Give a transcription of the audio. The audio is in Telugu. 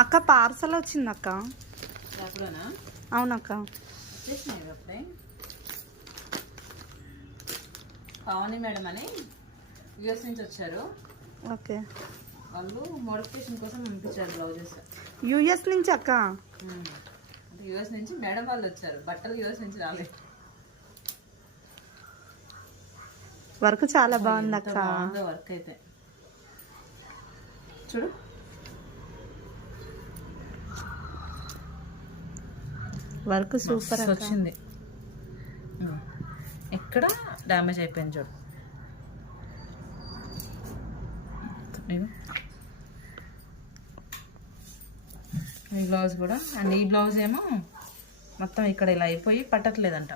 అక్క పార్సల్ వచ్చింది అక్క. అవునక్క. పావని మేడం అని యూఎస్ నుంచి వచ్చారు. ఓకే. వాళ్ళు మోడిఫికేషన్ కోసం పంపించారు బ్లౌజెస్. యూఎస్ నుంచి అక్క? అంటే యూఎస్ నుంచి మేడం వాళ్ళు వచ్చారు, బట్టలు యూఎస్ నుంచి రాలేదు. వర్క్ చాలా బాగుంది అక్క. వర్క్ అయితే చూడు, వర్క్ సూపర్ వచ్చింది. ఎక్కడ డ్యామేజ్ అయిపోయింది చూడు. ఈ బ్లౌజ్ కూడా, అండ్ ఈ బ్లౌజ్ ఏమో మొత్తం ఇక్కడ ఇలా అయిపోయి పట్టట్లేదంట.